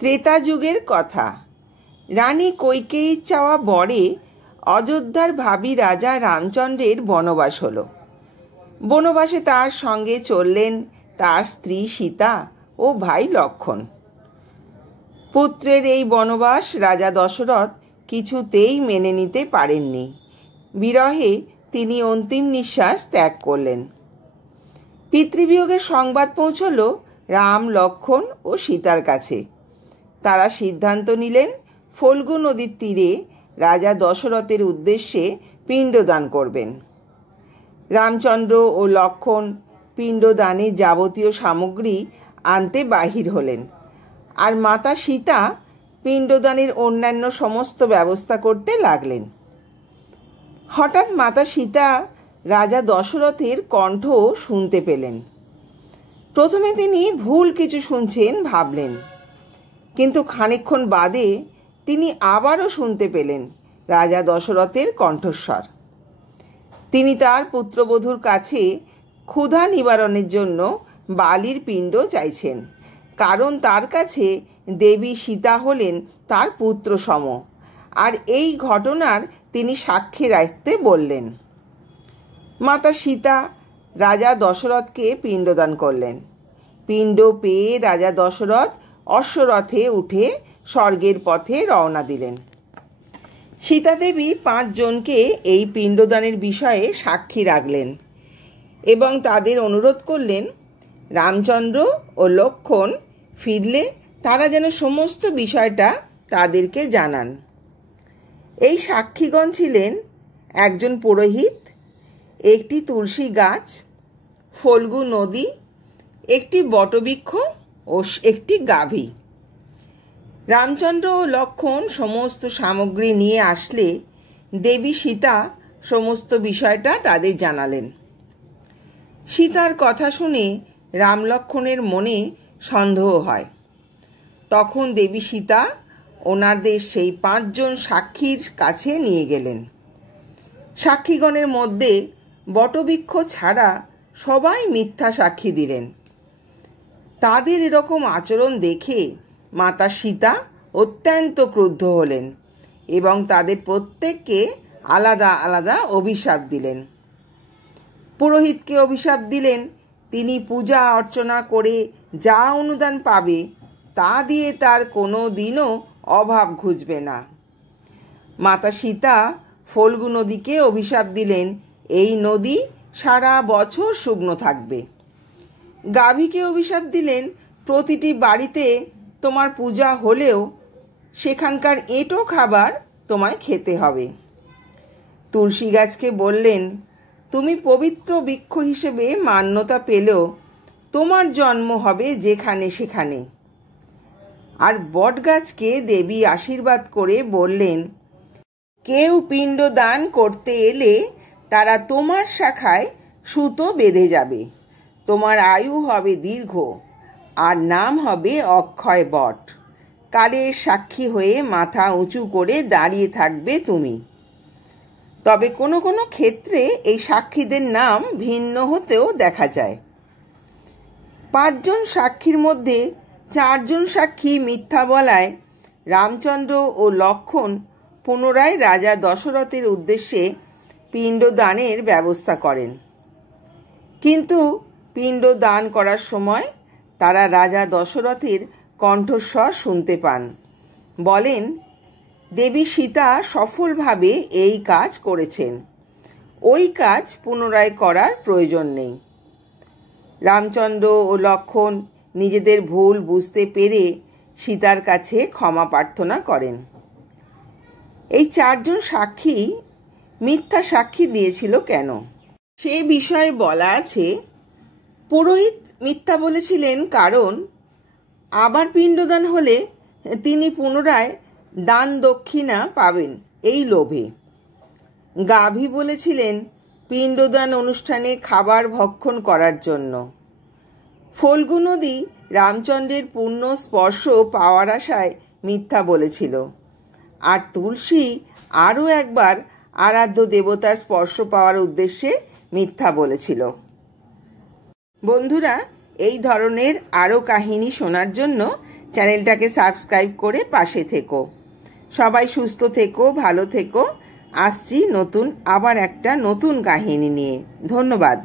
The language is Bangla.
ত্রেতা যুগের কথা। রানী কৈকেয়ীর চাওয়া বরে অযোধ্যার ভাবী রাজা রামচন্দ্রের বনবাস হলো। বনবাসে তার সঙ্গে চললেন তার স্ত্রী সীতা ও ভাই লক্ষ্মণ। পুত্রের এই বনবাস রাজা দশরথ কিছুতেই মেনে নিতে পারেননি। বিরহে তিনি অন্তিম নিঃশ্বাস ত্যাগ করলেন। পিতৃবিয়োগের সংবাদ পৌঁছল রাম, লক্ষ্মণ ও সীতার কাছে। তারা সিদ্ধান্ত নিলেন ফল্গু নদীর তীরে রাজা দশরথের উদ্দেশ্যে পিণ্ডদান করবেন। রামচন্দ্র ও লক্ষ্মণ পিণ্ডদানে যাবতীয় সামগ্রী আনতে বাহির হলেন, আর মাতা সীতা পিণ্ডদানের অন্যান্য সমস্ত ব্যবস্থা করতে লাগলেন। হঠাৎ মাতা সীতা রাজা দশরথের কণ্ঠ শুনতে পেলেন। প্রথমে তিনি ভুল কিছু শুনছেন ভাবলেন, কিন্তু খানিকক্ষণ বাদে তিনি আবারও শুনতে পেলেন রাজা দশরথের কণ্ঠস্বর। তিনি তার পুত্রবধূর কাছে ক্ষুধা নিবারণের জন্য বালির পিণ্ড চাইছেন, কারণ তার কাছে দেবী সীতা হলেন তার পুত্র সম, আর এই ঘটনার তিনি সাক্ষী রাখতে বললেন। মাতা সীতা রাজা দশরথকে পিণ্ডদান করলেন। পিণ্ড পেয়ে রাজা দশরথ অশ্বরথে উঠে স্বর্গের পথে রওনা দিলেন। সীতাদেবী 5 জনকে এই পিণ্ডদানের বিষয়ে সাক্ষী রাখলেন এবং তাদের অনুরোধ করলেন রামচন্দ্র ও লক্ষ্মণ ফিরলে তারা যেন সমস্ত বিষয়টা তাদেরকে জানান। এই সাক্ষীগণ ছিলেন একজন পুরোহিত, একটি তুলসী গাছ, ফল্গু নদী, একটি বটবৃক্ষ ও একটি গাভী। রামচন্দ্র ও লক্ষ্মণ সমস্ত সামগ্রী নিয়ে আসলে দেবী সীতা সমস্ত বিষয়টা তাদের জানালেন। সীতার কথা শুনে রাম লক্ষ্মণের মনে সন্দেহ হয়। তখন দেবী সীতা ওনাদের সেই 5 জন সাক্ষীর কাছে নিয়ে গেলেন। সাক্ষীগণের মধ্যে বটবৃক্ষ ছাড়া সবাই মিথ্যা সাক্ষী দিলেন। তাদের এরকম আচরণ দেখে মাতা সীতা অত্যন্ত ক্রুদ্ধ হলেন এবং তাদের প্রত্যেককে আলাদা আলাদা অভিশাপ দিলেন। পুরোহিতকে অভিশাপ দিলেন তিনি পূজা অর্চনা করে যা অনুদান পাবে তা দিয়ে তার কোনো দিনও অভাব ঘুচবে না। মাতা সীতা ফল্গু নদীকে অভিশাপ দিলেন এই নদী সারা বছর শুকনো থাকবে। গাভীকে অভিশাপ দিলেন প্রতিটি বাড়িতে তোমার পূজা হলেও সেখানকার এঁটো খাবার তোমায় খেতে হবে। তুলসী গাছকে বললেন তুমি পবিত্র বৃক্ষ হিসেবে মান্যতা পেলেও তোমার জন্ম হবে যেখানে সেখানে। আর বট গাছকে দেবী আশীর্বাদ করে বললেন কেউ পিণ্ড দান করতে এলে তারা তোমার শাখায় সুতো বেঁধে যাবে, তোমার আয়ু হবে দীর্ঘ, আর নাম হবে অক্ষয় বট। কালের সাক্ষী হয়ে মাথা উঁচু করে দাঁড়িয়ে থাকবে তুমি। তবে কোনো কোনো ক্ষেত্রে এই সাক্ষীদের নাম ভিন্ন হতেও দেখা যায়। 5 জন সাক্ষীর মধ্যে 4 জন সাক্ষী মিথ্যা বলায় রামচন্দ্র ও লক্ষ্মণ পুনরায় রাজা দশরথের উদ্দেশ্যে পিণ্ডদানের ব্যবস্থা করেন। কিন্তু পিণ্ড দান করার সময় তারা রাজা দশরথের কণ্ঠস্বর শুনতে পান। বলেন দেবী সীতা সফলভাবে এই কাজ করেছেন, ওই কাজ পুনরায় করার প্রয়োজন নেই। রামচন্দ্র ও লক্ষ্মণ নিজেদের ভুল বুঝতে পেরে সীতার কাছে ক্ষমা প্রার্থনা করেন। এই 4 জন সাক্ষী মিথ্যা সাক্ষী দিয়েছিল কেন সে বিষয়ে বলা আছে। পুরোহিত মিথ্যা বলেছিলেন কারণ আবার পিণ্ডদান হলে তিনি পুনরায় দান দক্ষিণা পাবেন এই লোভে। গাভী বলেছিলেন পিণ্ডদান অনুষ্ঠানে খাবার ভক্ষণ করার জন্য। ফল্গু নদী রামচন্দ্রের পূর্ণ স্পর্শ পাওয়ার আশায় মিথ্যা বলেছিল। আর তুলসী আরও একবার আরাধ্য দেবতার স্পর্শ পাওয়ার উদ্দেশ্যে মিথ্যা বলেছিল। বন্ধুরা, এই ধরনের আরও কাহিনী শোনার জন্য চ্যানেলটাকে সাবস্ক্রাইব করে পাশে থেকো। সবাই সুস্থ থেকো, ভালো থেকো। আসছি আবার একটা নতুন কাহিনী নিয়ে। ধন্যবাদ।